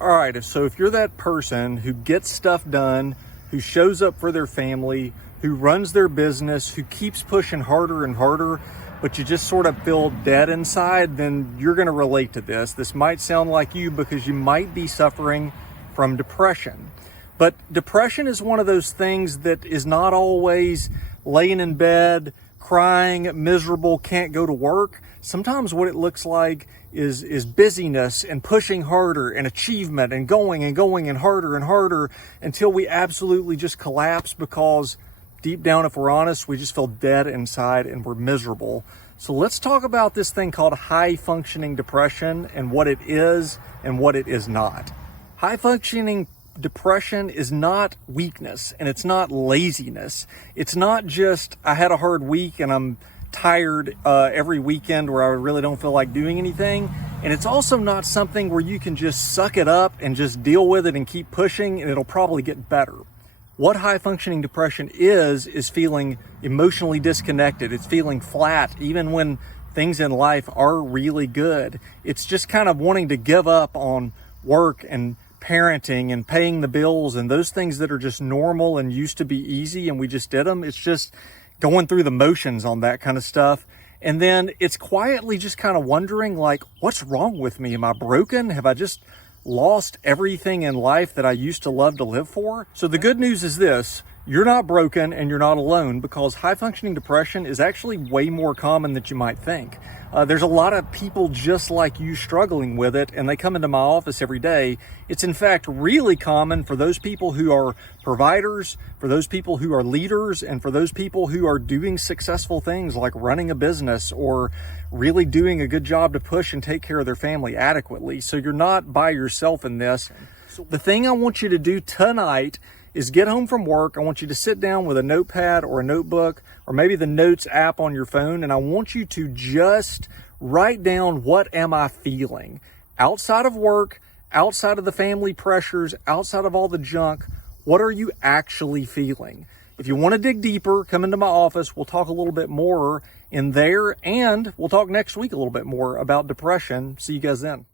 All right, so if you're that person who gets stuff done, who shows up for their family, who runs their business, who keeps pushing harder and harder, but you just sort of feel dead inside, then you're going to relate to this. This might sound like you because you might be suffering from depression. But depression is one of those things that is not always laying in bed, crying, miserable, can't go to work. Sometimes what it looks like is busyness and pushing harder and achievement and going and harder until we absolutely just collapse because deep down, if we're honest, we just feel dead inside and we're miserable. So let's talk about this thing called high functioning depression and what it is and what it is not. High functioning depression is not weakness and it's not laziness. It's not just, I had a hard week and I'm tired every weekend where I really don't feel like doing anything. And it's also not something where you can just suck it up and just deal with it and keep pushing and it'll probably get better. What high functioning depression is feeling emotionally disconnected. It's feeling flat even when things in life are really good. It's just kind of wanting to give up on work and parenting and paying the bills and those things that are just normal and used to be easy and we just did them. It's just going through the motions on that kind of stuff. And then it's quietly just kind of wondering, like, what's wrong with me? Am I broken? Have I just lost everything in life that I used to love to live for? So the good news is this: you're not broken and you're not alone, because high functioning depression is actually way more common than you might think. There's a lot of people just like you struggling with it, and they come into my office every day. It's in fact really common for those people who are providers, for those people who are leaders, and for those people who are doing successful things like running a business or really doing a good job to push and take care of their family adequately. So you're not by yourself in this. The thing I want you to do tonight is get home from work. I want you to sit down with a notepad or a notebook or maybe the Notes app on your phone, and I want you to just write down, what am I feeling? Outside of work, outside of the family pressures, outside of all the junk, what are you actually feeling? If you want to dig deeper, come into my office. We'll talk a little bit more in there, and we'll talk next week a little bit more about depression. See you guys then.